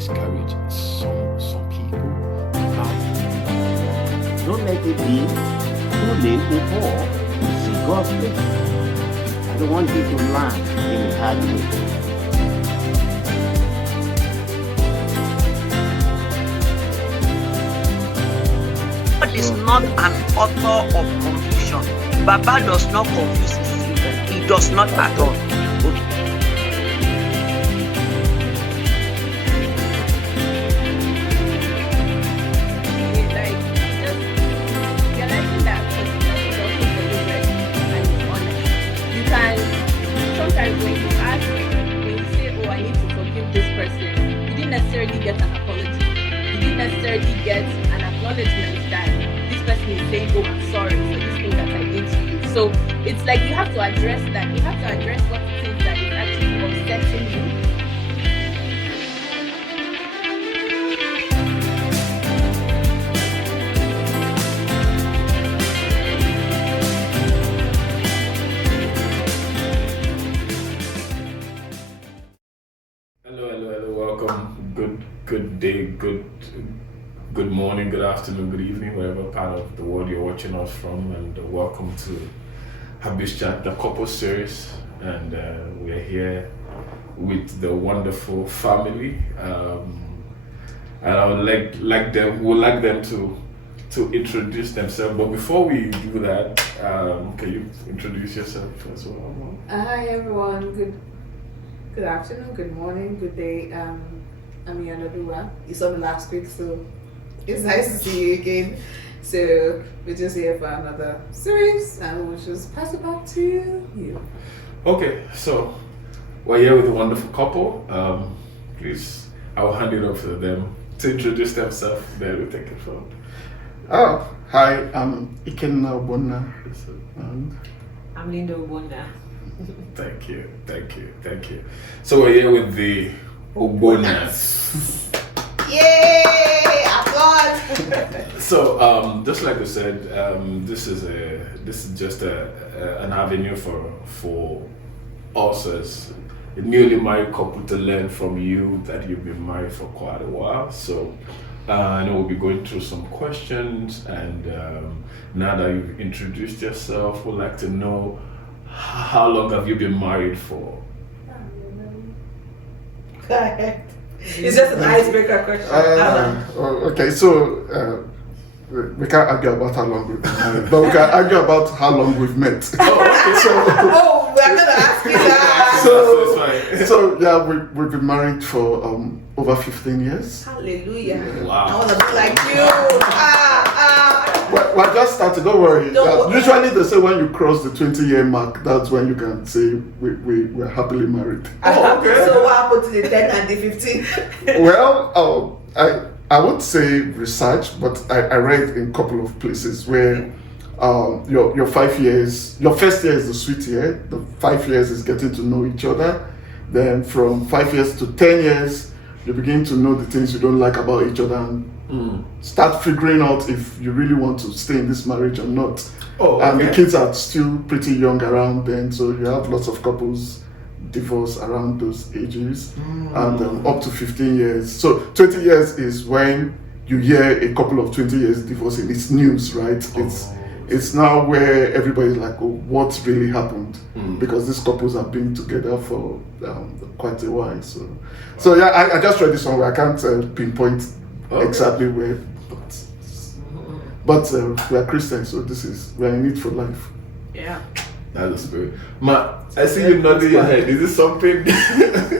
miscarriage. Some people have. Don't let it be too late before you see God's face. I don't want you to learn in a hard way. God is not an author of confusion. Baba does not confuse his children. He does not at all. Okay. Sometimes when you ask, when you say, oh, I need to forgive this person, you didn't necessarily get an apology. You didn't necessarily get an acknowledgement that this person is saying, oh, I'm sorry for this thing that I did to you. So it's like you have to address that. You have to address what it is that is actually upsetting you. Hello, welcome. Good day, good morning, good afternoon, good evening, wherever part of the world you're watching us from, and welcome to Habis Chat, the couple series, and we're here with the wonderful family, and I would like them to introduce themselves. But before we do that, can you introduce yourself as well? Hi everyone, good afternoon, good morning, good day. I'm Yanadua. You saw me last week, so it's nice to see you again. So we're just here for another series, and we'll just pass it back to you. Okay, so we're here with a wonderful couple. Please, I'll hand it over to them to introduce themselves. There we take it from. Oh, hi, I'm Ikenna Obonna. I'm Linda Obonna. Thank you. So we're here with the Obonnas. Yay! Applause! So, just like I said, this is just an avenue for us as a newly married couple to learn from you that you've been married for quite a while. So, I know we'll be going through some questions, and now that you've introduced yourself, we'd like to know, how long have you been married for? Go ahead. It's just an icebreaker question. Okay, so we can't argue about how long we've been married, but we can argue about how long we've met. We're gonna ask you that. So yeah, we've been married for over 15 years. Hallelujah. Wow. I wanna be like you. We're just started, don't worry. Don't Usually they say when you cross the 20-year mark, that's when you can say we're happily married. Okay. So what happened to the 10 and the 15? Well, I would say research, but I read in a couple of places where your 5 years, your first year is the sweet year, the 5 years is getting to know each other. Then from 5 years to 10 years, you begin to know the things you don't like about each other and start figuring out if you really want to stay in this marriage or not. And the kids are still pretty young around then, so you have lots of couples divorce around those ages, and up to 15 years. So 20 years is when you hear a couple of 20 years divorcing. It's news, right? It's now where everybody's like, oh, what really happened? Because these couples have been together for quite a while. So yeah, I just read this somewhere. I can't pinpoint exactly where, but we are Christians, so we're in it for life. Yeah. That's the spirit. Ma, I see you nodding your head. Is this something?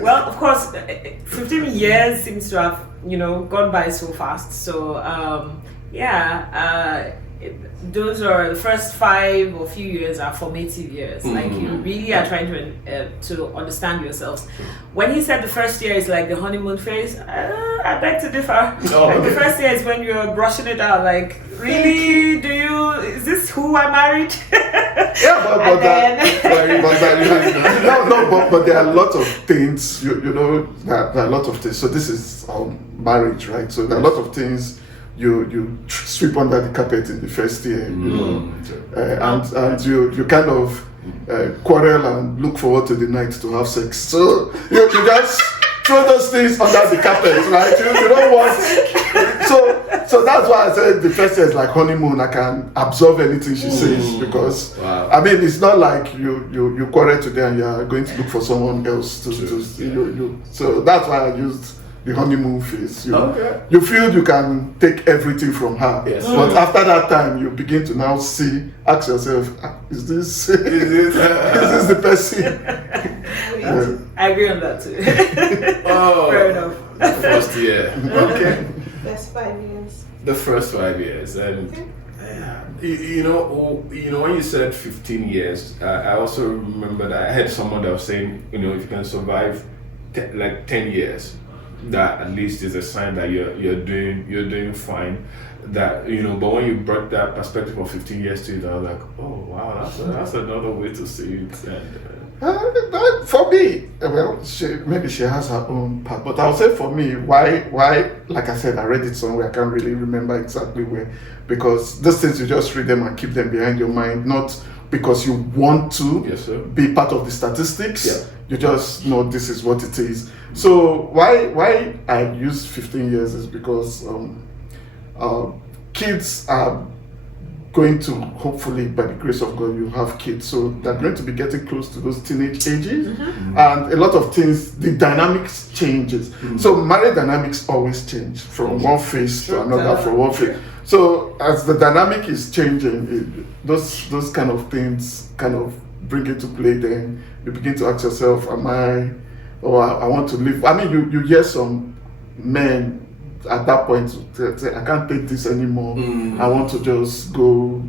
Well, of course, 15 years seems to have, gone by so fast. So, those are the first 5 or few years are formative years. Like you really are trying to understand yourselves. When he said the first year is like the honeymoon phase, I beg to differ. The first year is when you're brushing it out. Like, really, is this who I married? Yeah, but there are a lot of things. You know, there are a lot of things. So this is marriage, right? So there are a lot of things you sweep under the carpet in the first year, and you kind of quarrel and look forward to the night to have sex. So you just throw those things under the carpet, right? You don't want. So that's why I said the first year is like honeymoon. I can absorb anything she says because I mean it's not like you quarrel today and you are going to look for someone else to you. So that's why I used the honeymoon phase. You feel you can take everything from her, but after that time you begin to now ask yourself, is this the person? I agree on that too. Fair enough. First year. Okay. That's 5 years. The first 5 years, and you know when you said 15 years, I also remember that I had someone that was saying, if you can survive like 10 years, that at least is a sign that you're doing fine. That but when you brought that perspective of 15 years to it, I was like, oh wow, that's another way to see it. And for me, well, maybe she has her own part, but I'll say for me, why, like I said, I read it somewhere, I can't really remember exactly where, because these things you just read them and keep them behind your mind, not because you want to be part of the statistics. You just know this is what it is. So why I use 15 years is because kids are going to, hopefully by the grace of God, you have kids, so they're going to be getting close to those teenage ages, and a lot of things, the dynamics changes. So marriage dynamics always change from one phase to another, from one phase. So as the dynamic is changing, those kind of things kind of bring into play. Then you begin to ask yourself, I want to live. I mean, you hear some men at that point say, I can't take this anymore. I want to just go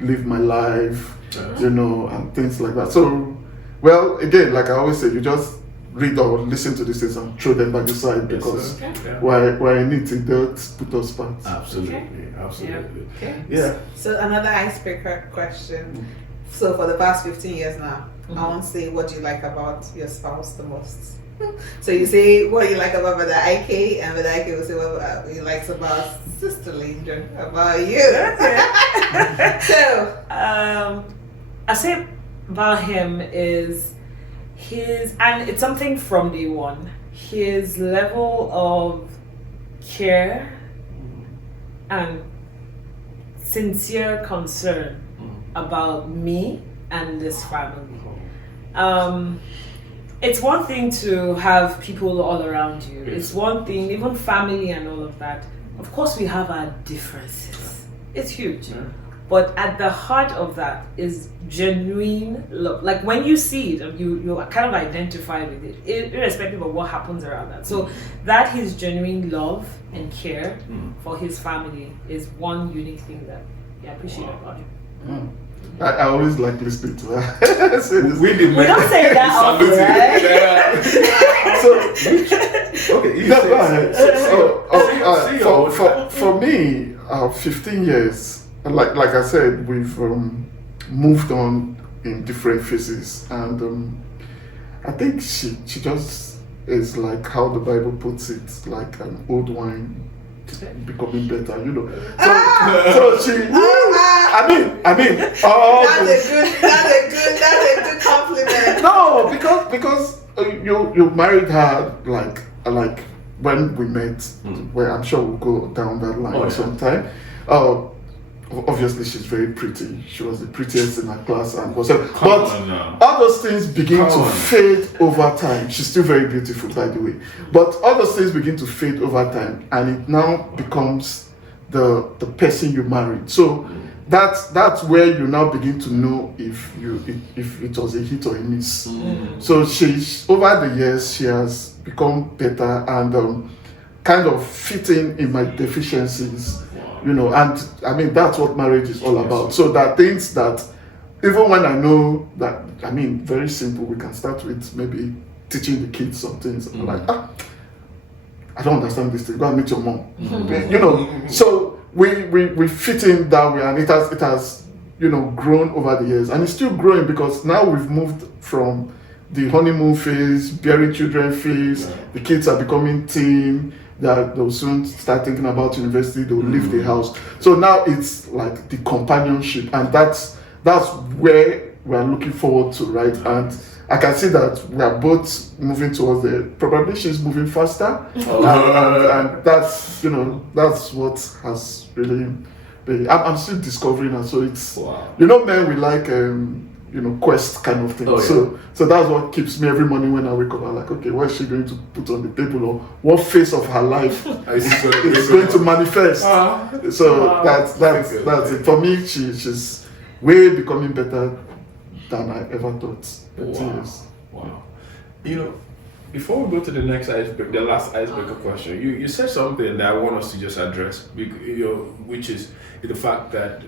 live my life, and things like that. So, well, again, like I always say, you just read or listen to these things and throw them back aside because we're in it, it does put us back. Absolutely. Okay. So another icebreaker question. So for the past 15 years now, I want to say, what do you like about your spouse the most? So you say what you like about the IK, and the IK will say what you like about Sister Linda, about you. Okay. So I say about him is and it's something from day one, his level of care and sincere concern about me and this family. It's one thing to have people all around you. It's one thing, even family and all of that. Of course, we have our differences. It's huge. But at the heart of that is genuine love. Like when you see it, you kind of identify with it, irrespective of what happens around that. So that his genuine love and care for his family is one unique thing that I appreciate about him. I always like listening to her. We don't say that often, right? For me, 15 years, like I said, we've moved on in different phases, and I think she just is like how the Bible puts it, like an old wine becoming better, So she, I mean, that's a good compliment. No, because you married her like when we met. Where I'm sure we'll go down that line sometime. Obviously, she's very pretty. She was the prettiest in her class, and all those things begin to fade over time. She's still very beautiful, by the way. But all those things begin to fade over time, and it now becomes the person you married. So that's where you now begin to know if it was a hit or a miss. So she's over the years she has become better and kind of fitting in my deficiencies. And I mean, that's what marriage is all about. So there are things that, even when I know that, I mean, very simple, we can start with maybe teaching the kids some things. I'm like, I don't understand this thing, go and meet your mom. So we fit in that way, and it has grown over the years. And it's still growing because now we've moved from the honeymoon phase, bearing children phase, the kids are becoming teen, that they'll soon start thinking about university, they'll leave the house. So now it's like the companionship, and that's where we are looking forward to, right? And I can see that we are both moving towards the. Probably she's moving faster, and that's that's what has really. I'm still discovering her, so it's men we like quest kind of thing. So that's what keeps me every morning when I wake up. I'm like, okay, what is she going to put on the table, or what phase of her life is going to manifest? So that's it for me. She's way becoming better than I ever thought. Wow. Before we go to the next icebreaker, the last icebreaker question, you said something that I want us to just address, which is the fact that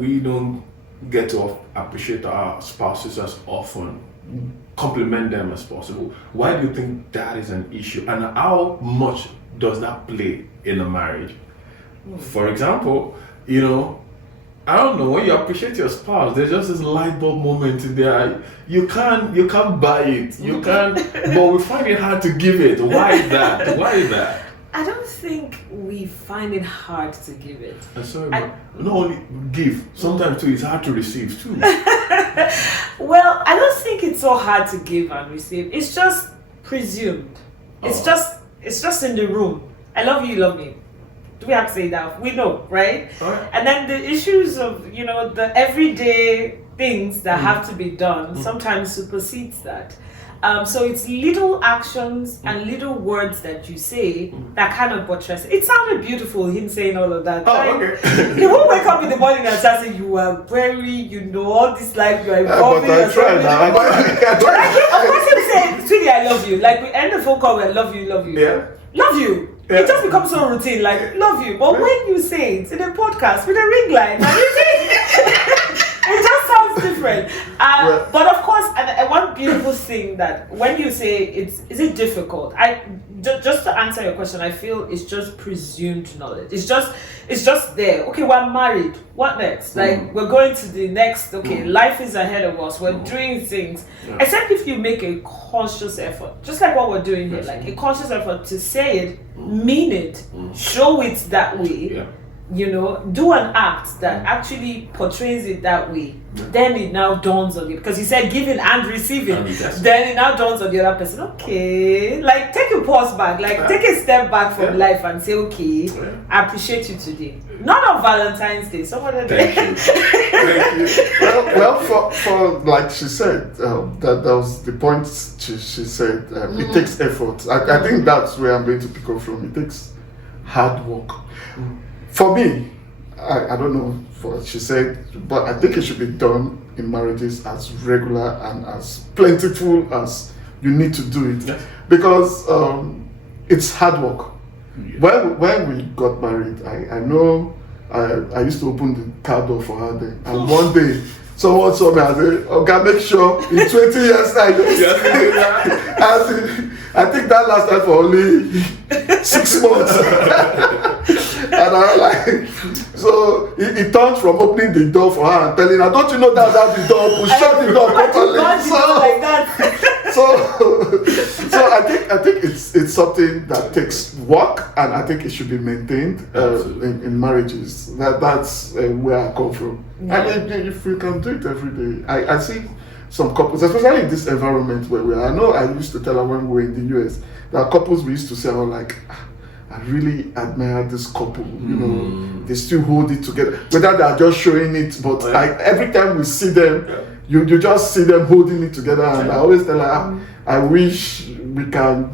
we don't get to appreciate our spouses as often, compliment them as possible. Why do you think that is an issue, and how much does that play in a marriage? For example, I don't know, when you appreciate your spouse, there's just this light bulb moment in there. You can't buy it. You can't, but we find it hard to give it. Why is that? I don't think we find it hard to give it. Not only give, sometimes too, it's hard to receive too. Well, I don't think it's so hard to give and receive. It's just presumed. It's just in the room. I love you, you love me. Do we have to say that? We know, right? And then the issues of, the everyday things that have to be done sometimes supersedes that. So it's little actions and little words that you say that kind of buttress. It sounded beautiful, him saying all of that. Okay. He won't wake up in the morning and start saying, you are very, all this life you are involving yourself. Of course he'll say, sweetie, I love you. Like we end the phone call with love you. Yeah. Love you. It just becomes so routine, like love you. But when you say it in a podcast with a ring light, it just sounds different. But of course, and one beautiful thing that when you say is it difficult? Just to answer your question, I feel it's just presumed knowledge. It's just there. Okay, we're married. What next? Like we're going to the next. Okay, life is ahead of us. We're doing things. Except if you make a conscious effort, just like what we're doing here, like a conscious effort to say it, mean it, show it that way. Yeah. Do an act that actually portrays it that way. Then it now dawns on you, because you said giving and receiving. Then it now dawns on the other person. Okay, like take a pause back, like take a step back from life and say, okay, I appreciate you today. Not on Valentine's Day, some other day. Thank you. Well, for like she said, that was the point. She said it takes effort. I think that's where I'm going to pick up from. It takes hard work. For me, I don't know what she said, but I think it should be done in marriages as regular and as plentiful as you need to do it. Yes. Because it's hard work. Yeah. When we got married, I know I used to open the car door for her then. And one day, someone saw me and said, okay, make sure in 20 years time, I think that lasted for only 6 months. And I was like, so it turned from opening the door for her and telling her, don't you know that's how the door opens? Shut the door properly. So I think it's something that takes work, and I think it should be maintained in marriages. That's where I come from. Yeah. And if we can do it every day, I see some couples, especially in this environment where we are. I know I used to tell her when we were in the US, there are couples we used to say, I really admire this couple, they still hold it together. Whether they are just showing it, but every time we see them, you just see them holding it together. And I always tell her, I wish we can,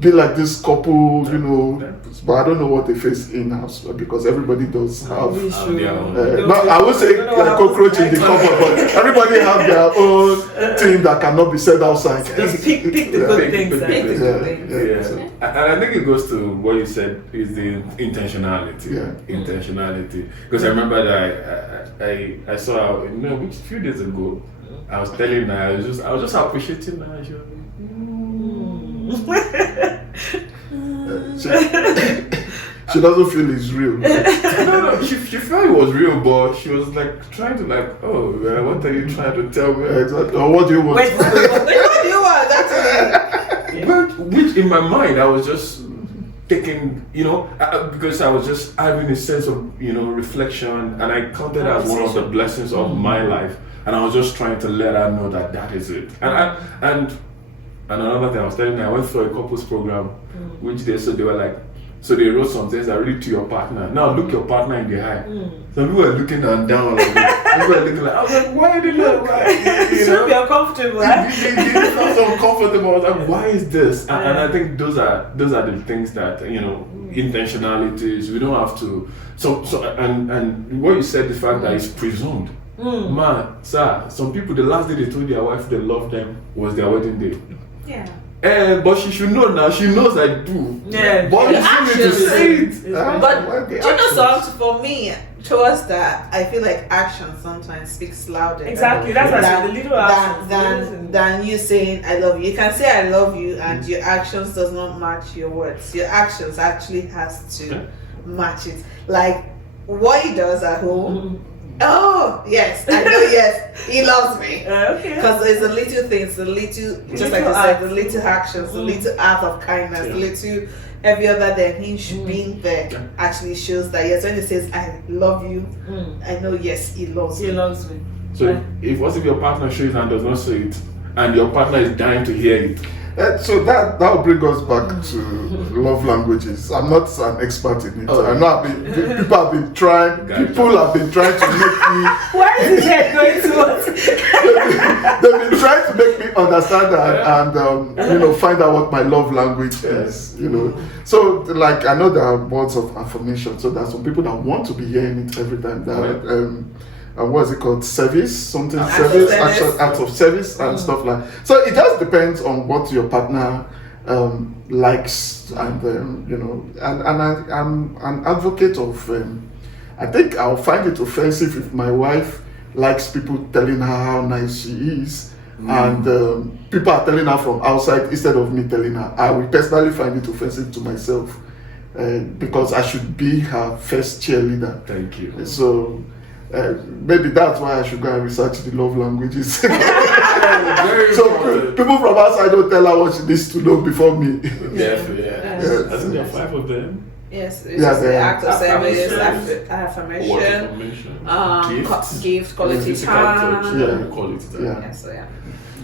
be like this couple, but I don't know what they face in-house, because everybody does have, I would say cockroach in the cupboard, but everybody have their own thing that cannot be said outside. Just pick the good things. And I think it goes to what you said is the intentionality. Intentionality. Because I remember that I saw her, a few days ago, I was telling her, I was just appreciating her. She doesn't feel it's real. No, she felt it was real, but she was like trying to what are you trying to tell me? Exactly. Or what do you want? What do you want? Actually. But which in my mind I was just taking, because I was just having a sense of, reflection, and I counted it as one of the blessings of my life, and I was just trying to let her know that is it. And another thing I was telling her, I went through a couples program, which they were like, so they wrote some things that read to your partner. Now look your partner in the eye. Some people were looking and down like that. People were looking like, I was like, why did you look? Should be uncomfortable, right? They felt so uncomfortable. I was like, why is this? And I think those are the things that, intentionalities. We don't have to. So and what you said, the fact that it's presumed. Man, sir, some people, the last day they told their wife they loved them was their wedding day. Yeah. But she should know now. She knows I do. Yeah. But you still need to say it. But do you know something? For me, towards that, I feel like action sometimes speaks louder. Exactly. That's what I said. The little actions. Than you saying I love you. You can say I love you, and your actions does not match your words. Your actions actually has to match it. Like what he does at home. Oh yes, I know. Yes, he loves me. Okay. Because there's the little things, the little, just like you said, the little actions, the little act of kindness, the little every other than him being there actually shows that yes, when he says I love you, I know yes, he loves me. He loves me. So what if your partner shows and does not say it, and your partner is dying to hear it? So that will bring us back to love languages. I'm not an expert in it. I know people have been trying. Gotcha. People have been trying to make me. Why is his head going towards? They've been trying to make me understand that and find out what my love language is. So like I know there are words of affirmation. So there are some people that want to be hearing it every time. What is it called? Service, acts of service, and stuff like. So it just depends on what your partner likes, and and I'm an advocate of. I think I'll find it offensive if my wife likes people telling her how nice she is, and people are telling her from outside instead of me telling her. I will personally find it offensive to myself because I should be her first cheerleader. Thank you. So. Maybe that's why I should go and research the love languages. So people from outside don't tell her what she needs to know before me. Definitely, yeah. I think there are 5 of them. Yes, it's just the act of service, Affirmation. Gift, quality time. Quality time.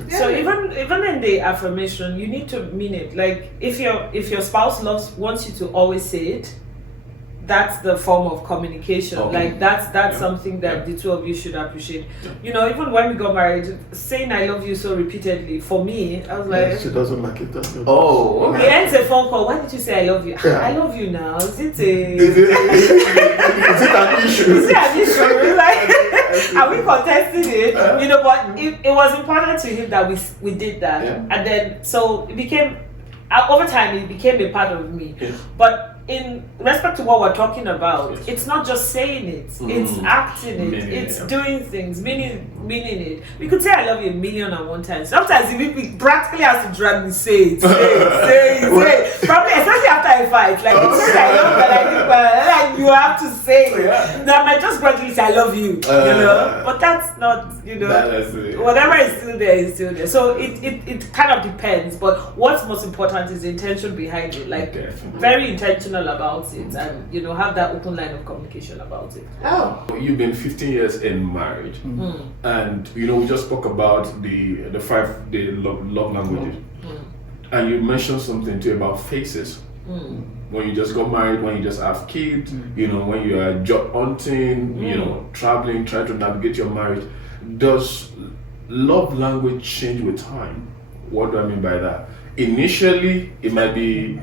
So even in the affirmation, you need to mean it. Like if your spouse wants you to always say it, that's the form of communication. Okay. Like that's something that the two of you should appreciate. Even when we got married, saying I love you so repeatedly, for me, I was like, she doesn't like it. Oh, okay. He ends a phone call. Why did you say I love you? Yeah. I love you now. Is it an issue? Is it an issue? Like, are we contesting it? But it was important to him that we did that, and then so it became over time it became a part of me. But in respect to what we're talking about, it's not just saying it, it's acting it, it's doing things, meaning it. We could say I love you 1,000,001 times. Sometimes we practically has to drag me say it. Probably especially after a fight. Like it's not I love you, but you have to say it. Now I might just gradually say I love you, but that's not, whatever is still there is still there. So it kind of depends, but what's most important is the intention behind it. Like very intentional about it, and have that open line of communication about it. You've been 15 years in marriage, and we just spoke about the 5 love languages, and you mentioned something too about phases. When you just got married, when you just have kids, when you are job hunting, traveling, trying to navigate your marriage. Does love language change with time? What do I mean by that? Initially, it might be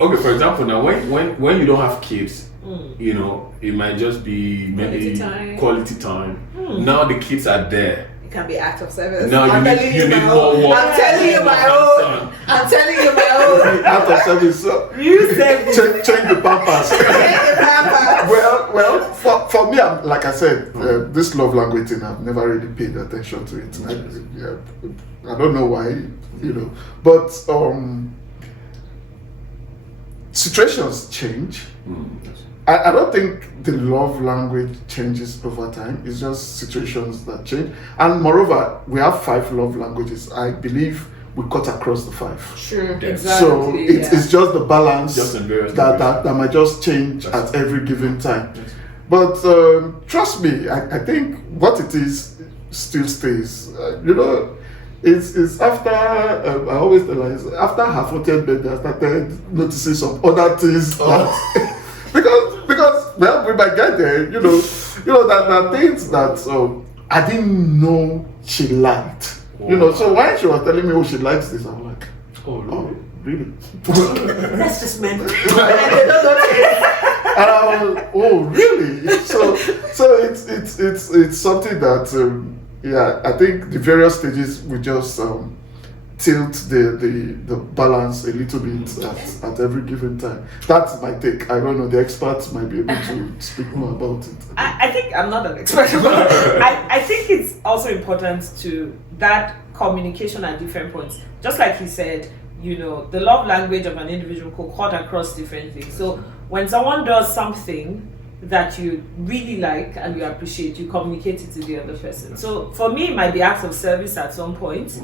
okay. For example, now when you don't have kids, it might just be maybe quality time. Now the kids are there. It can be act of service. Now you need more work. I'm telling you my own. Act of service. So You said change the pampers. Well, for me, like I said, this love language thing, I've never really paid attention to it. I don't know why, but situations change. I don't think the love language changes over time. It's just situations that change. And moreover, we have 5 love languages. I believe we cut across the 5. Sure. Yes. So it's just the balance Just in various that might just change at every given time. Yes. But trust me, I think what it is still stays. It's after I always tell her, it's after her 40th birthday, I started noticing some other things that because well, we might get there. That things that I didn't know she liked. So when she was telling me, oh, she likes this, I'm like, oh, really? That's just men. And I was, oh, really? So it's something that I think the various stages we just tilt the balance a little bit at every given time. That's my take. I don't know. The experts might be able to speak more about it. I think I'm not an expert, but I think it's also important to that communication at different points. Just like he said, the love language of an individual could cut across different things. So when someone does something that you really like and you appreciate, you communicate it to the other person. So for me, it might be acts of service at some point.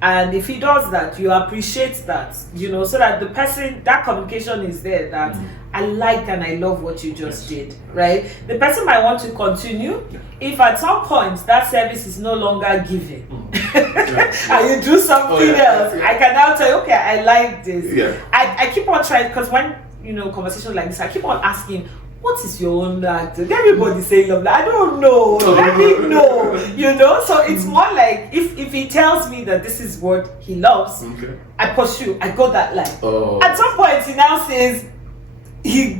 And if he does that, you appreciate that, so that the person, that communication is there, that I like and I love what you just did, right? The person might want to continue if at some point that service is no longer given and you do something else. I can now tell you, okay, I like this. Yeah. I keep on trying, because when, conversations like this, I keep on asking, what is your own act? Everybody say love. I don't know. Let me know. So it's more like if he tells me that this is what he loves, I pursue. I go that line. Oh. At some point, he now says, you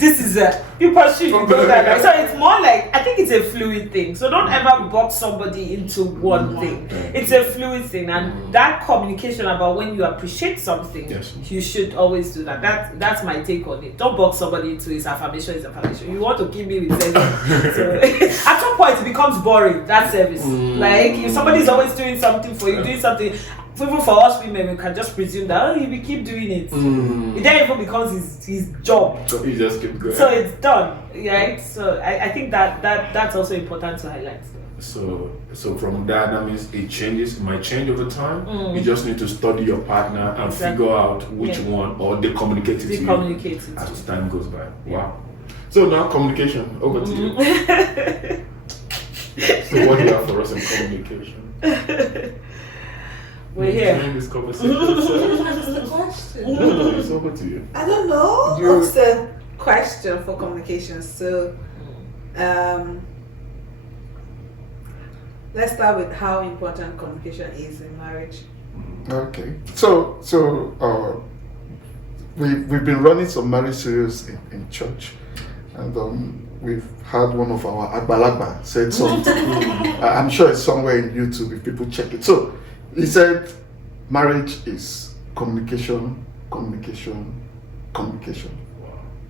pursue, you go that line. So it's more like, I think it's a fluid thing. So don't ever box somebody into one thing. It's a fluid thing, and that communication about when you appreciate something, you should always do that. That's my take on it. Don't box somebody into his affirmation. You want to keep me with service. So, at some point, it becomes boring, that service. Like, if somebody's always doing something for you, doing something, even for us women, we can just presume that, he will keep doing it. It then even becomes his job. So he just keep going. So it's done, right? So I think that's also important to highlight. So from that means it might change over time. You just need to study your partner and figure out which one, or they communicate it to you as time goes by. Wow. So now communication, over to you. So what do you have for us in communication? We're here. This conversation. That's the question. No, it's over to you. I don't know. What's the question for communication? So, let's start with how important communication is in marriage. Okay. So we've been running some marriage series in church, and we've had one of our Agbalagba said something. I'm sure it's somewhere in YouTube if people check it. So he said, marriage is communication, communication, communication.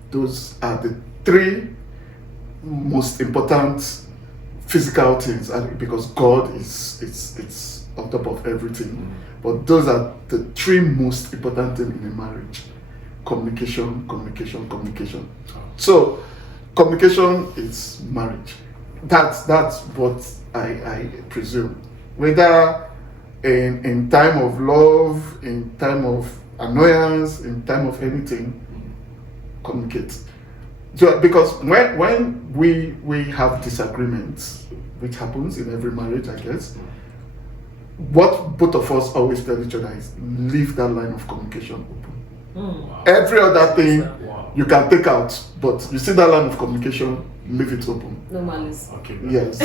Those are the 3 most important physical things, because God is on top of everything. But those are the 3 most important things in a marriage: communication, communication, communication. So communication is marriage. That's what I presume. Whether in time of love, in time of annoyance, in time of anything, communicate. So, because when we have disagreements, which happens in every marriage, I guess, what both of us always tell each other is leave that line of communication open. Every other thing you can take out, but you see that line of communication, leave it open. No malice. Okay. Yes.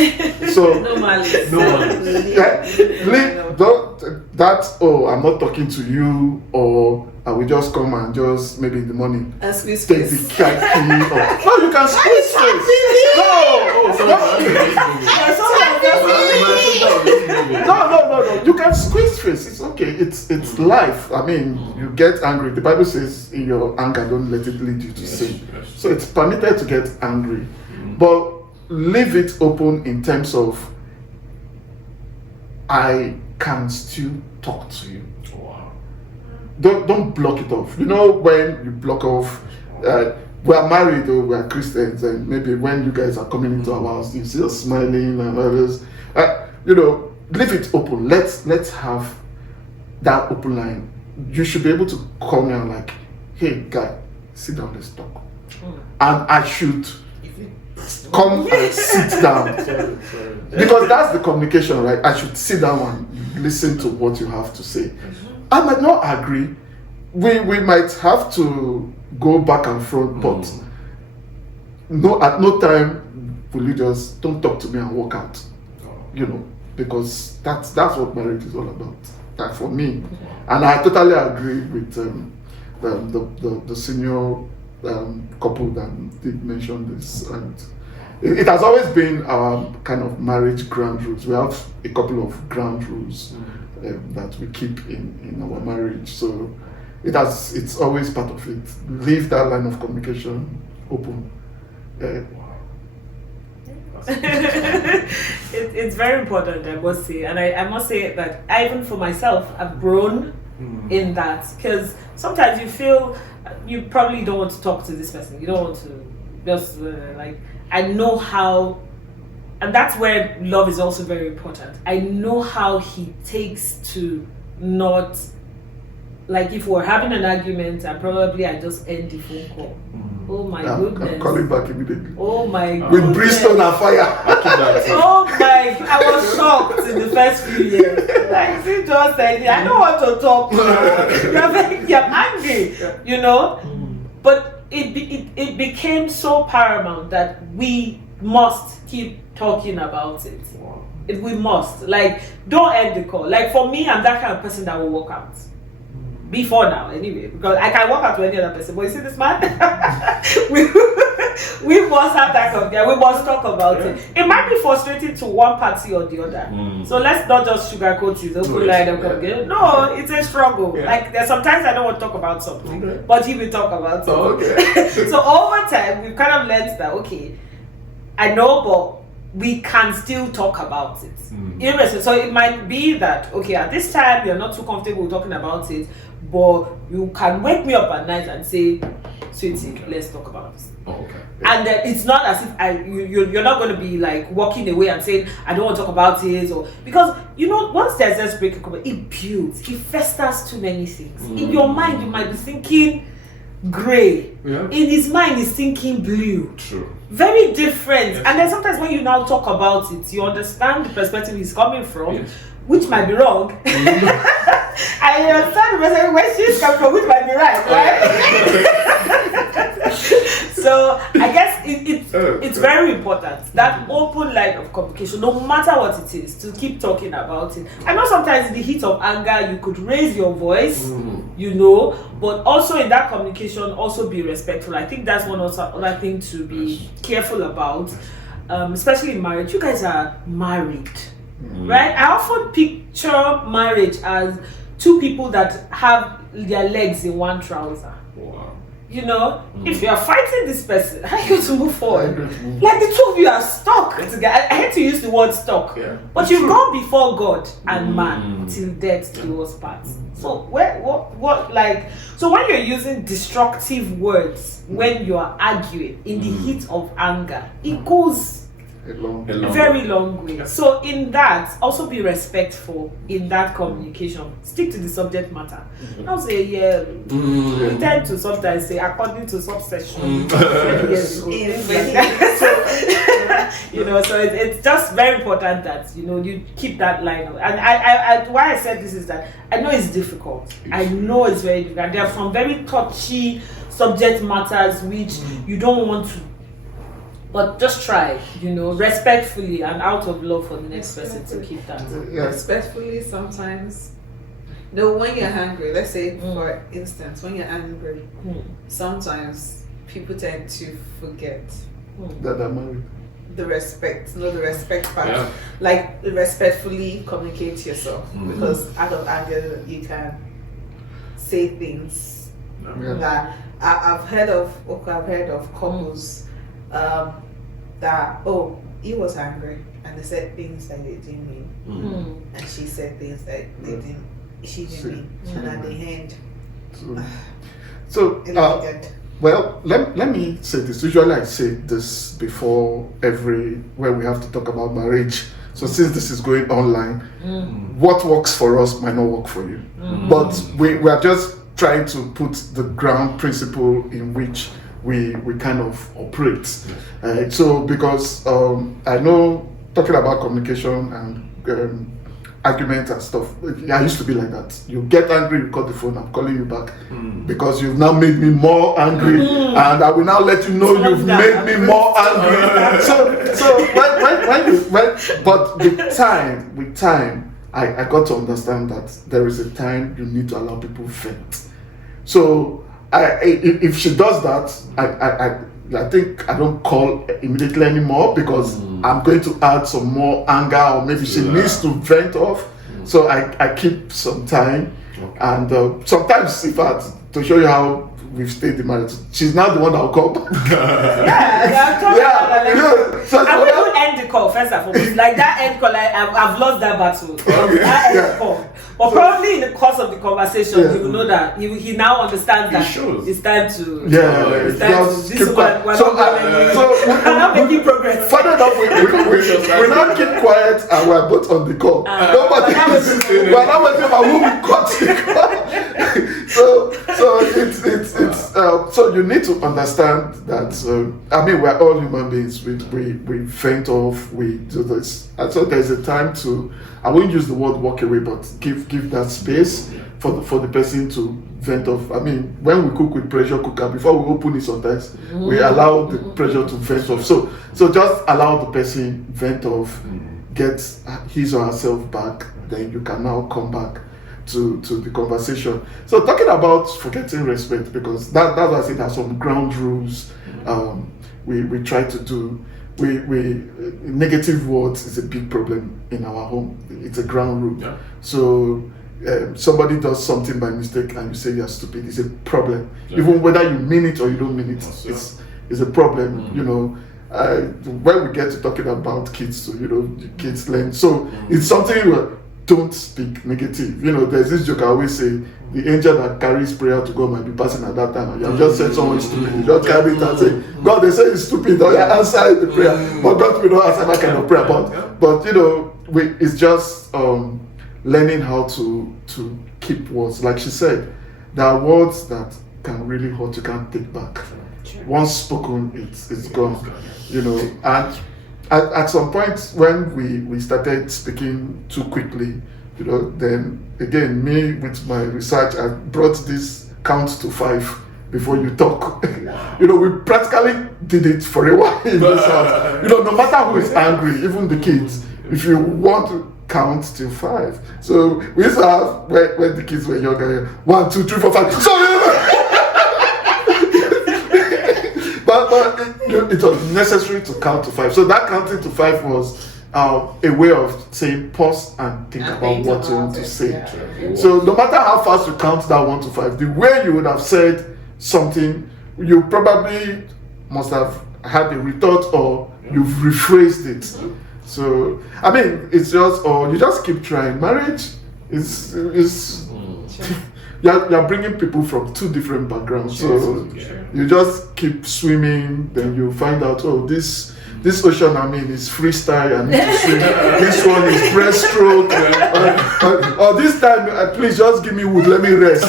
So No malice. No one. I'm not talking to you, or I will just come and just maybe in the morning And squeeze take the key. No, you can squeeze face. No. You can squeeze face. It's okay. It's life. I mean, you get angry. The Bible says, in your anger, don't let it lead you to sin. Yes. So it's permitted to get angry, but leave it open in terms of I can still talk to you. Wow. Don't block it off. You know, when you block off, we are married or we are Christians, and maybe when you guys are coming into our house, you see us smiling and others. Leave it open. Let's have that open line, you should be able to call me and like, hey guy, sit down, let's talk. And I should come and sit down. Because that's the communication, right? I should sit down and listen to what you have to say. I might not agree. We might have to go back and forth, but no, at no time will you just don't talk to me and walk out. You know, because that's what marriage is all about. That for me, and I totally agree with the senior couple that did mention this, and it has always been our kind of marriage ground rules. We have a couple of ground rules that we keep in our marriage, so it's always part of it. Leave that line of communication open. It's very important, I must say, and I must say that even for myself, I've grown in that, because sometimes you feel you probably don't want to talk to this person. You don't want to just like, I know how, and that's where love is also very important. I know how he takes to not, like if we're having an argument and probably I just end the phone call. Oh my goodness. I'm calling back immediately. Oh my goodness. With brimstone and fire. Oh my, I was shocked in the first few years. Like, she just said, I don't want to talk now. You're angry, you know? But it became so paramount that we must keep talking about it. We must. Like, don't end the call. Like, for me, I'm that kind of person that will walk out. Before now, anyway, because I can walk out to any other person. But you see this man? we must have that conversation. We must talk about it. It might be frustrating to one party or the other. So let's not just sugarcoat it. No, it's a struggle. Yeah. Like there's sometimes I don't want to talk about something, but he will talk about it. Oh, okay. So over time, we've kind of learned that, okay, I know, but we can still talk about it. So it might be that, okay, at this time, you're not too comfortable talking about it, but you can wake me up at night and say, sweetie, let's talk about this. Oh, okay. And it's not as if you're not going to be like walking away and saying, I don't want to talk about it, or because you know, once there's this break, it builds, it festers too many things. In your mind, you might be thinking gray. Yeah. In his mind, he's thinking blue. True. Very different. Yes. And then sometimes when you now talk about it, you understand the perspective he's coming from, Yes. which might be wrong. I understand the perspective where she's coming from, which might be right, right? So I guess it's very important, that open line of communication, no matter what it is, to keep talking about it. I know sometimes in the heat of anger you could raise your voice, you know, but also in that communication also be respectful. I think that's one other thing to be careful about, especially in marriage. You guys are married, right? I often picture marriage as two people that have their legs in one trouser. Wow. You know, if you are fighting this person, how are you going to move forward? Move. Like the two of you are stuck together. I hate to use the word stuck, Yeah. but you've gone before God and man till death do us part. So so when you're using destructive words when you are arguing in the heat of anger, it goes a very long way. So in that, also be respectful in that communication. Stick to the subject matter. Don't say, we tend to sometimes say according to subsection. You know, so it's just very important that, you know, you keep that line. And I why I said this is that I know it's difficult. I know it's very difficult. There are some very touchy subject matters which you don't want to. But just try, you know, respectfully and out of love for the next person to keep that. Respectfully, sometimes. No, when you're angry, let's say for instance, when you're angry, sometimes people tend to forget That I'm married. the respect part. Yeah. Like respectfully communicate to yourself, because out of anger you can say things that I've heard of couples that he was angry and they said things that they didn't mean, and she said things that she didn't mean, and at the end So it ended. well, let me say this. Usually I say this before where we have to talk about marriage. So since this is going online, what works for us might not work for you. But we are just trying to put the ground principle in which we kind of operate. So because I know talking about communication and arguments and stuff, I used to be like that. You get angry, you call the phone, I'm calling you back because you've now made me more angry, and I will now let you know you've made me more angry. So but with time, I got to understand that there is a time you need to allow people vent. So if she does that, I think I don't call immediately anymore because I'm going to add some more anger, or maybe she needs to vent off. So I keep some time, and sometimes, in fact, to show you how we've stayed in marriage, she's now the one that will call back. So I will end the call first and foremost. Like that end call, I've lost that battle. That end call. But probably in the course of the conversation, he will know that he now understands that it's time to. This is what we're not making progress. Funny enough, we now keep quiet and we're both on the call. Nobody we're not waiting for who we cut the call. So you need to understand that. We're all human beings. We faint off. We do this, and so there's a time to. I won't use the word walk away, but give that space for the person to vent off. I mean, when we cook with pressure cooker, before we open it sometimes, we allow the pressure to vent off. So just allow the person vent off, get his or herself back, then you can now come back to the conversation. So talking about forgetting respect, because that's why I say there's some ground rules we try to do. We negative words is a big problem in our home. It's a ground rule. Yeah. So somebody does something by mistake and you say you're stupid, it's a problem. Yeah. Even whether you mean it or you don't mean it, it's a problem. You know, when we get to talking about kids, so kids learn. So it's something where don't speak negative. You know, there's this joke I always say: the angel that carries prayer to God might be passing at that time. You have just said someone is stupid. You just carry it and say, God, they say it's stupid. Or you answer the prayer, but God will not answer that kind of prayer. But it's just learning how to keep words. Like she said, there are words that can really hurt. You can't take back. Once spoken, it's gone. You know, and at some point when we started speaking too quickly, then again, me with my research, I brought this count to 5 before you talk. We practically did it for a while in this house. No matter who is angry, even the kids, if you want to count till 5. So we used to have, when the kids were younger, 1, 2, 3, 4, 5. So but it was necessary to count to 5. So that counting to 5 was a way of saying pause and think about what you want to say. Yeah. So no matter how fast you count that 1 to 5, the way you would have said something, you probably must have had a retort or you've rephrased it. So I mean, it's just, or you just keep trying. Marriage is you're bringing people from 2 different backgrounds. So you just keep swimming, then you find out, this ocean is freestyle, I need to swim. This one is breaststroke. Or this time, please just give me wood, let me rest.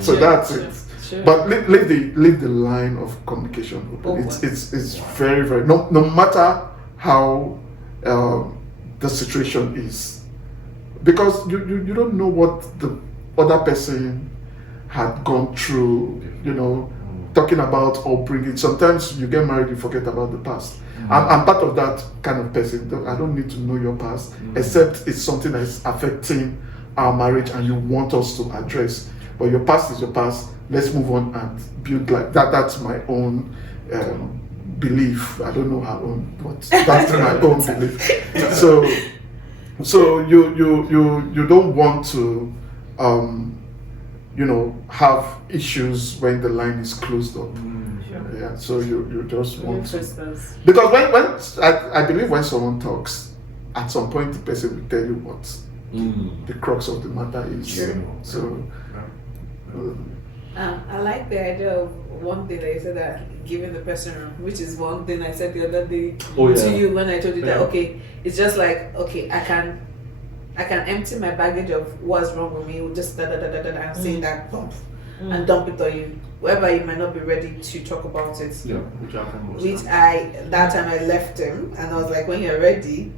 So that's it. Sure. But leave the line of communication open. It's very, very, no matter how the situation is. Because you don't know what the other person had gone through, talking about or bringing. Sometimes you get married, you forget about the past. I'm part of that kind of person. I don't need to know your past, except it's something that is affecting our marriage and you want us to address. But your past is your past. Let's move on and build like that. That's my own belief. I don't know her own, but that's my own belief. So you don't want to have issues when the line is closed up. Yeah. So you just want to, because when I believe when someone talks, at some point the person will tell you what the crux of the matter is. So I like the idea of one thing that you said, that giving the person room, which is one thing I said the other day to you when I told you that, okay, it's just like, okay, I can empty my baggage of what's wrong with me, just and say that bump and dump it on you, whereby you might not be ready to talk about it. Yeah, Which that time I left him and I was like, when you're ready,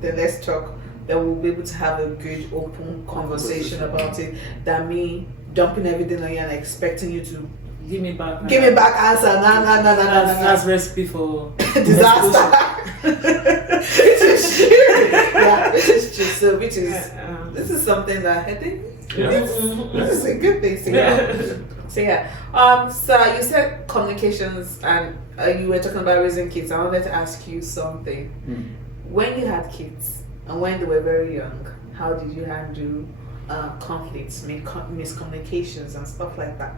then let's talk. Then we'll be able to have a good open conversation about it, than me dumping everything on you and expecting you to Give me back answer. No. That's recipe for disaster. Which is true. Yeah, which is true. So this is something that I think this is a good thing. So you said communications, and you were talking about raising kids. I wanted to ask you something. When you had kids and when they were very young, how did you handle conflicts, miscommunications, and stuff like that?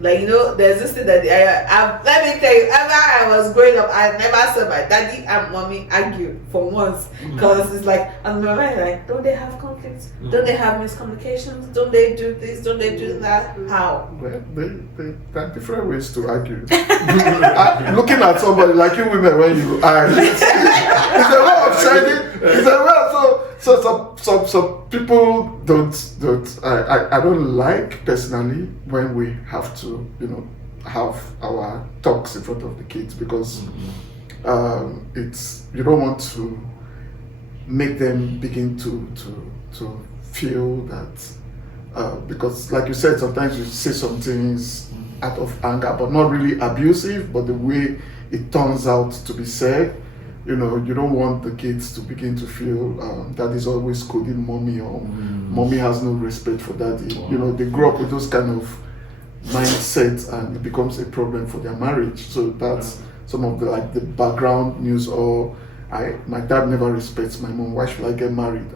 Like, there's this thing that let me tell you, ever I was growing up, I never saw my daddy and mommy argue for once, because it's like, I'm like, don't they have conflicts? Don't they have miscommunications? Don't they do this? Don't they do that? How? Well, there are different ways to argue. Looking at somebody like you women when you argue, it's a way of shining. It's a way. So some people don't. I don't like personally when we have to, have our talks in front of the kids, because you don't want to make them begin to feel that, because like you said, sometimes you say some things out of anger, but not really abusive, but the way it turns out to be said, you don't want the kids to begin to feel that is always scolding mommy, or mommy has no respect for daddy. They grow up with those kind of mindsets, and it becomes a problem for their marriage. So that's some of the background news. Or my dad never respects my mom, why should I get married?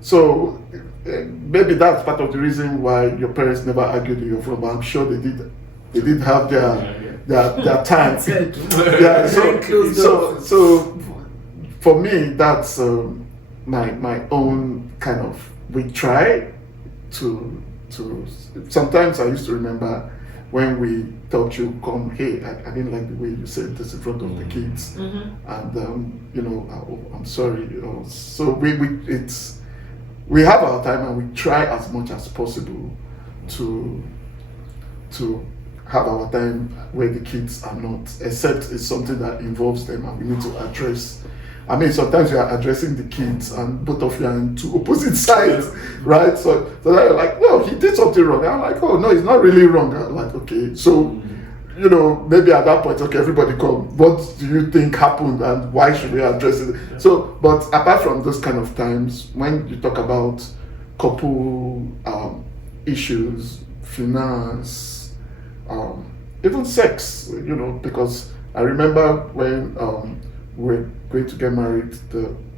So maybe that's part of the reason why your parents never argued in your front, but I'm sure they did have their time. Yeah, so for me, that's my own kind of. We try to. Sometimes I used to remember when we thought you come, hey, I didn't like the way you said this in front of the kids, and I'm sorry. So we have our time, and we try as much as possible to have our time where the kids are not, except it's something that involves them and we need to address. I mean, sometimes you are addressing the kids and both of you are in two opposite sides, right? So they're like, no, he did something wrong. I'm like, oh, no, it's not really wrong. I'm like, okay, so, maybe at that point, okay, everybody come. What do you think happened and why should we address it? So, but apart from those kind of times, when you talk about couple issues, finance, even sex, because I remember when we were going to get married,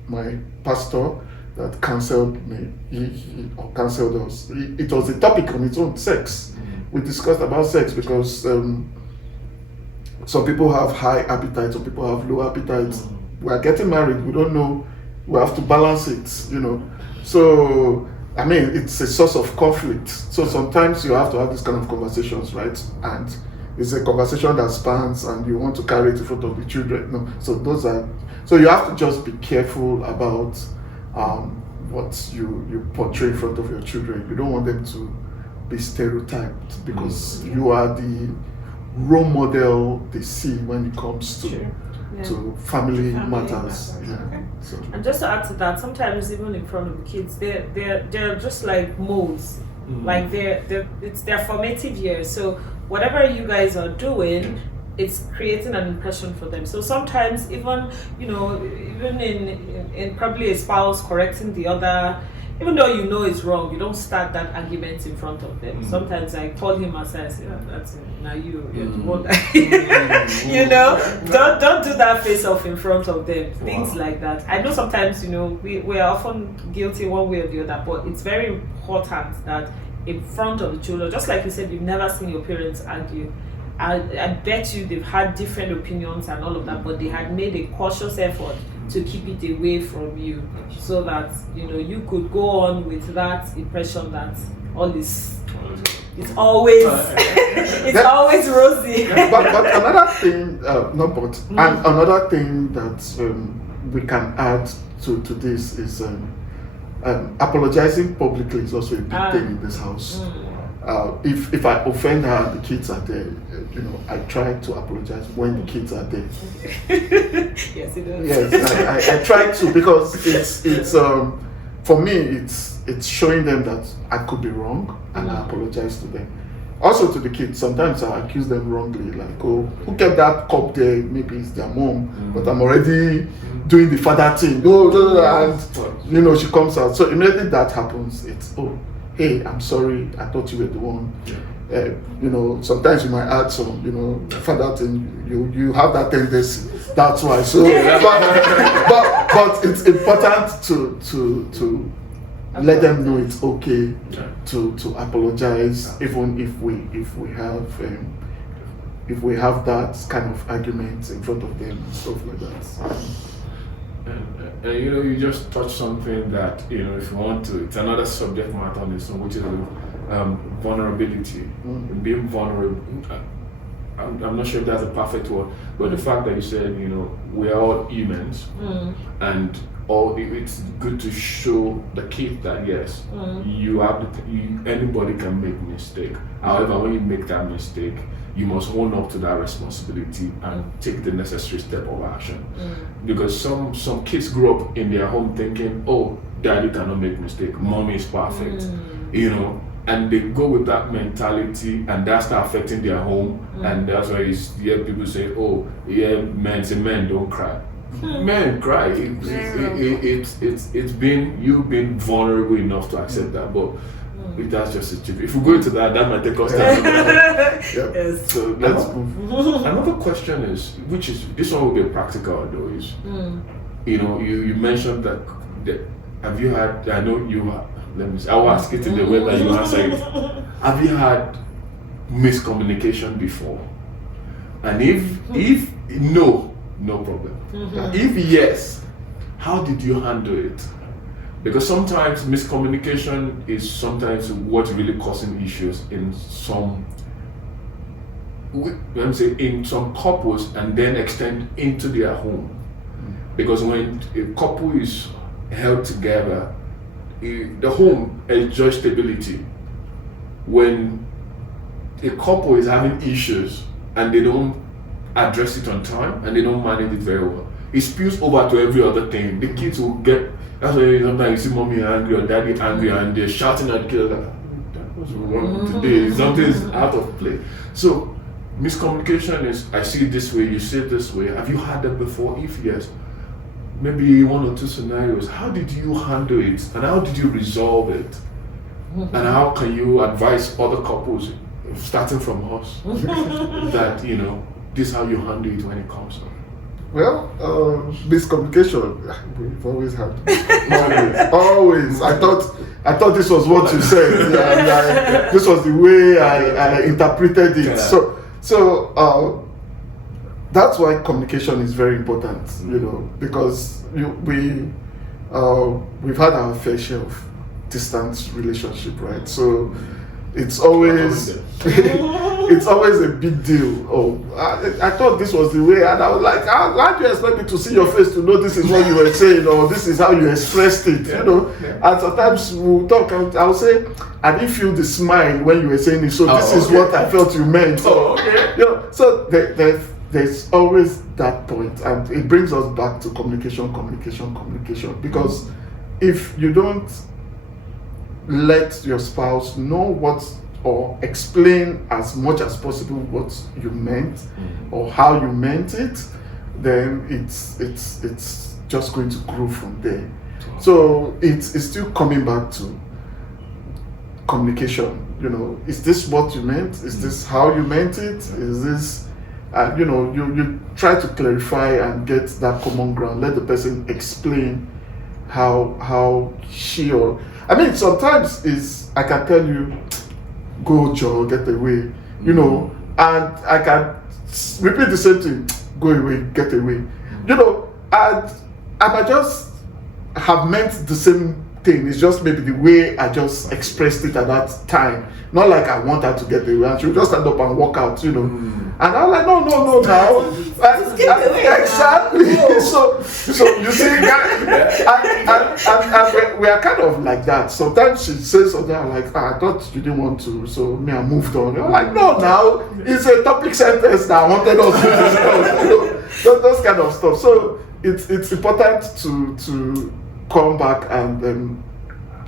my pastor that counseled me, he counseled us. It was a topic on its own, sex. We discussed about sex because some people have high appetite, some people have low appetite. We are getting married, we don't know, we have to balance it, So, I mean, it's a source of conflict. So sometimes you have to have these kind of conversations, right? And it's a conversation that spans, and you want to carry it in front of the children. No, so you have to just be careful about what you portray in front of your children. You don't want them to be stereotyped, because you are the role model they see when it comes to family matters. Okay. So. And just to add to that, sometimes even in front of the kids, they're just like molds. Like it's their formative years. So whatever you guys are doing, it's creating an impression for them. So sometimes even in probably a spouse correcting the other, even though it's wrong, you don't start that argument in front of them. Sometimes I call him aside and say, that's it. Now you're the one that, don't do that face off in front of them. Things like that. I know sometimes, we are often guilty one way or the other, but it's very important that in front of the children, just like you said, you've never seen your parents argue. I bet you they've had different opinions and all of that, but they had made a cautious effort to keep it away from you, so that you could go on with that impression that all is it's always it's always rosy. but another thing, and another thing that we can add to this is apologizing publicly is also a big thing in this house. If I offend her, the kids are there. I try to apologize when the kids are there. Yes, it does. Yes, I try to, because it's for me it's showing them that I could be wrong, and I apologize to them. Also to the kids, sometimes I accuse them wrongly, like, oh, who kept that cup there? Maybe it's their mom, but I'm already doing the father thing. And she comes out. So immediately that happens, it's, oh, hey, I'm sorry, I thought you were the one. Sometimes you might add some, father thing, you have that tendency. That's why. So, but it's important to let them know it's okay to apologize, even if we have that kind of argument in front of them and stuff like that. And you just touched something that, if you want to, it's another subject matter on this one, which is vulnerability. Being vulnerable. I'm not sure if that's a perfect word, but the fact that you said, we are all humans, and it's good to show the kid that yes, anybody can make mistake. However, when you make that mistake, you must own up to that responsibility and take the necessary step of action. Because some kids grow up in their home thinking, oh, daddy cannot make mistake, mommy is perfect, and they go with that mentality, and that starts affecting their home. And that's why you hear people say, oh, yeah, men don't cry. Men cry. It's been, you've been vulnerable enough to accept that, but that's just a chip. If we go into that might take us time. Yes. So let's move. Another question is, which is, this one will be practical though, is you mentioned that have you had, I know you have, I will ask it in the way that you answer it. Have you had miscommunication before? And if no problem. If yes, how did you handle it? Because sometimes miscommunication is sometimes what's really causing issues in some couples, and then extend into their home. Because when a couple is held together, the home enjoys stability. When a couple is having issues and they don't address it on time and they don't manage it very well, it spills over to every other thing. The kids will get, that's why sometimes you see mommy angry or daddy angry and they're shouting at the kids like, what's wrong today? Something's out of place. So miscommunication is, I see it this way, you see it this way. Have you had that before? If yes, maybe one or two scenarios. How did you handle it, and how did you resolve it? And how can you advise other couples, starting from us, that this is how you handle it when it comes up? Well, miscommunication, we've always had. Always. I thought this was what you said. This was the way I interpreted it. So that's why communication is very important, because we've had our fair share of distance relationship, right? So it's always a big deal. Oh, I thought this was the way, and I was like, how do you expect me to see your face to know this is what you were saying, or this is how you expressed it, And sometimes we'll talk, and I'll say, I didn't feel the smile when you were saying it, so this is what I felt you meant. Oh, okay. So there's always that point, and it brings us back to communication, because if you don't let your spouse know what, or explain as much as possible what you meant or how you meant it, then it's just going to grow from there. So it's still coming back to communication. Is this what you meant? Is this how you meant it? Is this you try to clarify and get that common ground. Let the person explain how she or, sometimes I can tell you, go Joe, get away, and I can repeat the same thing, go away, get away, and I might just have meant the same thing. It's just maybe the way I just expressed it at that time. Not like I want her to get away, and she'll just stand up and walk out, you know. And I'm like, no, now. Exactly. So you see, and we are kind of like that. Sometimes she says something, I'm like, I thought you didn't want to, so me, I moved on. I'm like, no, now it's a topic sentence that I wanted us to discuss. You know, those kind of stuff. So it's important to come back and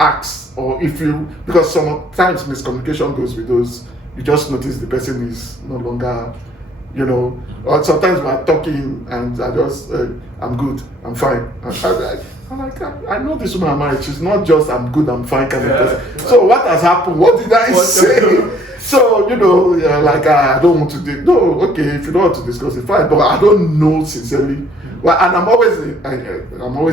ask, or if you, because sometimes miscommunication goes with those, you just notice the person is no longer, you know, or sometimes we're talking and I just, I'm good, I'm fine. I'm like, I know this woman I'm married, she's not just I'm good, I'm fine kind of person. So what has happened? What did I say? So, you know, like I don't want to do, no, okay, if you don't want to discuss it, fine, but I don't know sincerely. Well, and I'm always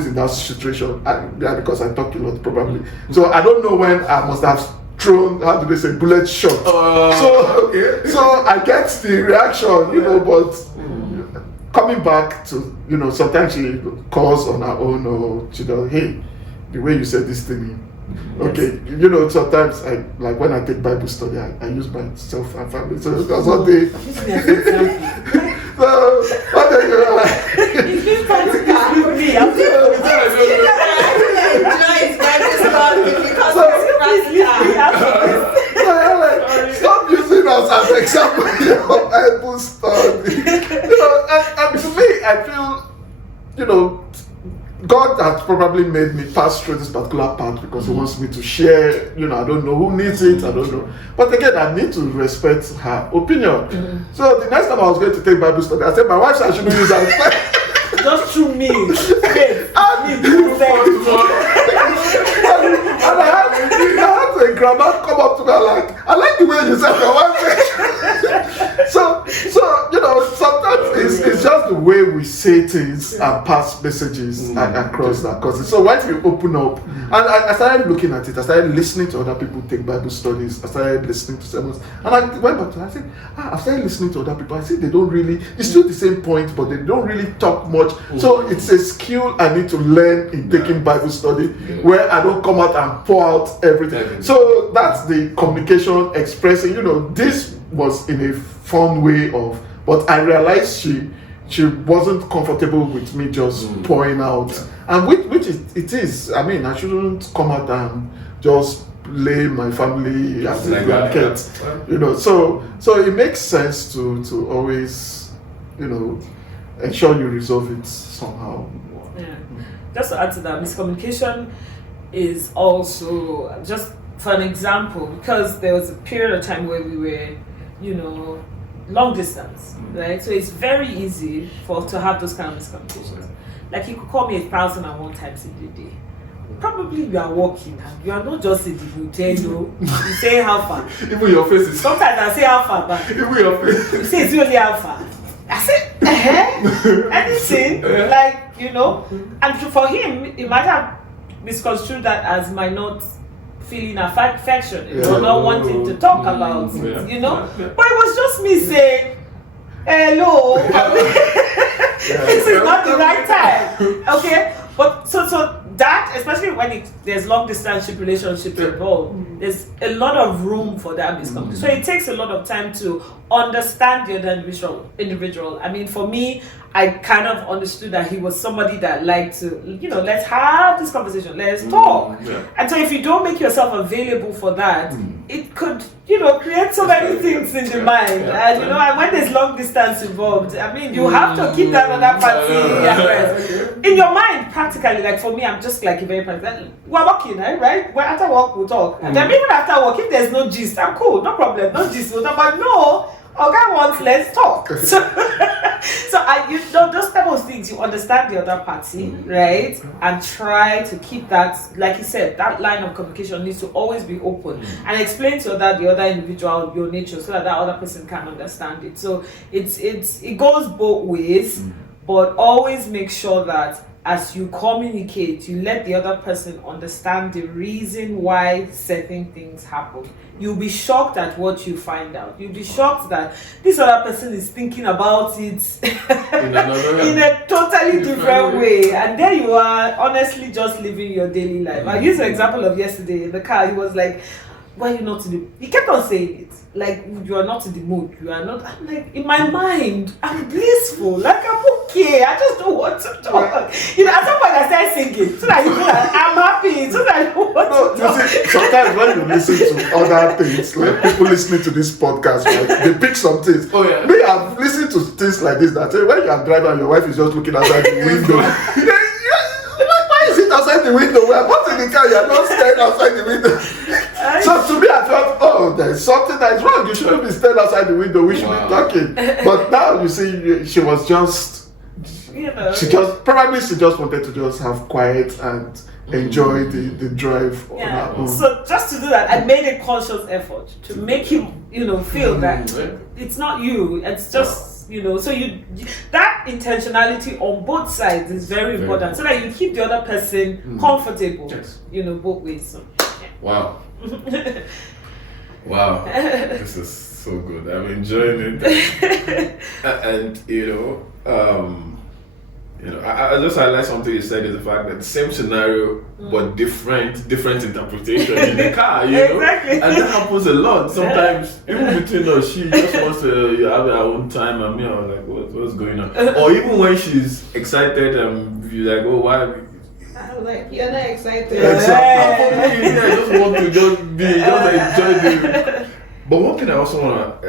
in that situation because I talk a lot probably. So I don't know when I must have thrown, how do they say, bullet shot. So I get the reaction, you know, but coming back to, you know, sometimes she calls on her own, or she does, hey, the way you said this thing, okay, you know, sometimes I, like when I take Bible study, I use myself and family. So that's what they. So what are you like? It's been practical with me. I'm stop using us as example of Bible study. You know, and to me, I feel, you know, God has probably made me pass through this particular part because He wants me to share. You know, I don't know who needs it, I don't know. But again, I need to respect her opinion. So the next time I was going to take Bible study, I said, my wife said I shouldn't use that. just through me. And I had a grandma come up to me like, I like the way you said your wife. So you know, sometimes it's just the way we say things and pass messages across that cousin. So once we open up, and I started looking at it, I started listening to other people take Bible studies, I started listening to sermons, and I went back to her, I said, I started listening to other people, I said they don't really, it's still the same point, but they don't really talk much. So it's a skill I need to learn in taking Bible study, where I don't come out and pour out everything. So that's the communication expressing, you know, this was in a fun way of, but I realized she wasn't comfortable with me just pouring out, and which it is. I mean, I shouldn't come out and just lay my family as a blanket, you know. So it makes sense to always, you know, ensure you resolve it somehow. Yeah. Just to add to that, miscommunication is also, just for an example, because there was a period of time where we were, you know, long distance, right? So it's very easy to have those kind of miscommunications. Like, you could call me 1,001 times in the day. Probably you are working and you are not just in the hotel, you say how far. Even your face is. Sometimes I say how far, but Even your face. you say it's really how far. I said, anything, like, you know, and for him, he might have misconstrued that as my not feeling affection, or not wanting to talk about it, you know. But it was just me saying, hello, this is not the right time, okay? But so that, especially when there's long distance relationships involved, there's a lot of room for that miscommunication. So it takes a lot of time to understand the other individual. I mean, for me, I kind of understood that he was somebody that liked to, you know, let's have this conversation, let's talk. And so if you don't make yourself available for that, it could, you know, create so many things in the mind. And, you know, and when there's long distance involved, I mean, you have to keep that other party in your mind, practically. Like, for me, I'm just like a very practical. We're working, right? Well, after work, we'll talk. And then even after work, if there's no gist, I'm cool, no problem, no gist, we'll talk. But no, okay, once, let's talk. So you know, those type of things, you understand the other party, right? And try to keep that, like you said, that line of communication needs to always be open, and explain to the other individual your nature, so that other person can understand it. So it goes both ways, but always make sure that as you communicate, you let the other person understand the reason why certain things happen. You'll be shocked at what you find out. You'll be shocked that this other person is thinking about it in a totally different way. And there you are, honestly just living your daily life. I used the example of yesterday in the car. He was like, why are you not in the... He kept on saying it. Like, you are not in the mood. You are not... I'm like, in my mind, I'm blissful. Like, I'm okay. I just don't want to talk. You know, at some point I started singing. So that you know that I'm happy. So that I don't want to talk. You see, sometimes when you listen to other things, like people listening to this podcast, right, they pick some things. Oh, yeah. Me, I've listened to things like this that say, when you are driving and your wife is just looking outside the window, why is it outside the window? We are both in the car, you are not staring outside the window. So to me, I felt, oh, there's something that is wrong. You shouldn't be staring outside the window. We should be talking. But now you see, she was just, You know. she just wanted to just have quiet and enjoy the drive on her own. So just to do that, I made a conscious effort to make him, feel that it's not you. It's just, so that intentionality on both sides is very important, so that you keep the other person comfortable. Yes. Both ways. So, Wow. Wow. This is so good. I'm enjoying it. And I just highlight something you said is the fact that the same scenario but different interpretation in the car, Exactly. And that happens a lot. Sometimes even between us, she just wants to have her own time, and me, I was like, what's going on? Or even when she's excited and you're like, oh, why? I'm like, you're not excited. Exactly. I just want to just enjoy the. But one thing I also want to,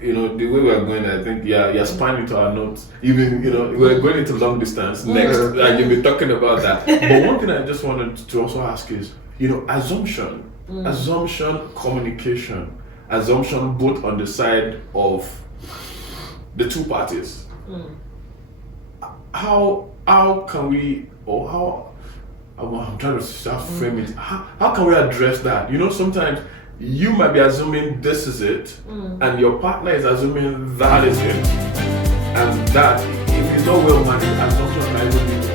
the way we're going, I think, you're spanning to our notes. Even, we're going into long distance next, and you'll be talking about that. But one thing I just wanted to also ask is, assumption, communication, assumption both on the side of the two parties. How can we, or how, I'm trying to frame it, how can we address that? Sometimes you might be assuming this is it, and your partner is assuming that is it, and that, if it's not well managed, assumption might even be